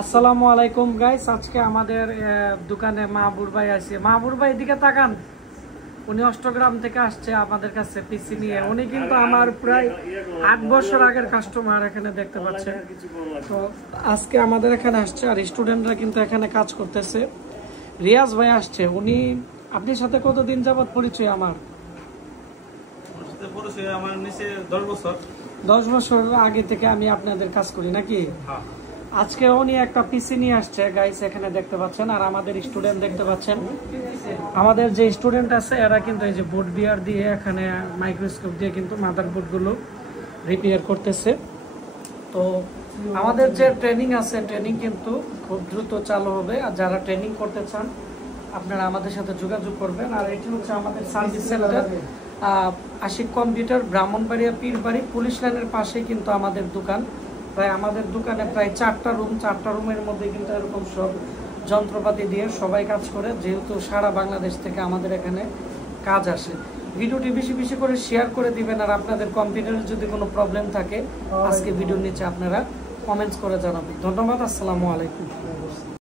আসসালামু আলাইকুম গাইস, আজকে আমাদের দোকানে মাহবুর ভাই আছে। মাহবুর ভাই এদিকে তাকান, উনি অষ্টগ্রাম থেকে আসছে আমাদের কাছে পিসি নিয়ে। উনি কিন্তু আমার প্রায় 8 বছর আগের কাস্টমার, এখানে দেখতে পাচ্ছেন। তো আজকে আমাদের এখানে আসছে আর স্টুডেন্টরা কিন্তু এখানে কাজ করতেছে। রিয়াজ ভাই আসছে, উনি আপনার সাথে কতদিন যাবত পরিচয়? আমার 10 বছর আগে থেকে আমি আপনাদের কাজ করি নাকি। আজকে উনি একটা পিসি নিয়ে আসছে গাইস, এখানে দেখতে পাচ্ছেন। আর আমাদের স্টুডেন্ট দেখতে পাচ্ছেন, আমাদের যে স্টুডেন্ট আছে এরা কিন্তু এই যে বোর্ড বিয়ার দিয়ে এখানে মাইক্রোস্কোপ দিয়ে কিন্তু মাদারবোর্ড গুলো রিপেয়ার করতেছে। তো আমাদের যে ট্রেনিং আছে, ট্রেনিং কিন্তু খুব দ্রুত চালু হবে। আর যারা ট্রেনিং করতে চান আপনারা আমাদের সাথে যোগাযোগ করবেন। আর এটি হচ্ছে আমাদের service centre, Ashik computer, Brahmanbaria Pirbari police লাইনের পাশেই কিন্তু আমাদের দোকান। প্রায় আমাদের দোকানে প্রায় 4টা রুম, 4টা রুমের মধ্যে কিন্তু এরকম সব যন্ত্রপাতি দিয়ে সবাই কাজ করে, যেহেতু সারা বাংলাদেশ থেকে আমাদের এখানে কাজ আসে। ভিডিওটি বেশি বেশি করে শেয়ার করে দিবেন। আর আপনাদের কম্পিউটারের যদি কোনো প্রবলেম থাকে আজকে ভিডিওর নিচে আপনারা কমেন্টস করে জানাবেন। ধন্যবাদ, আসসালামু আলাইকুম।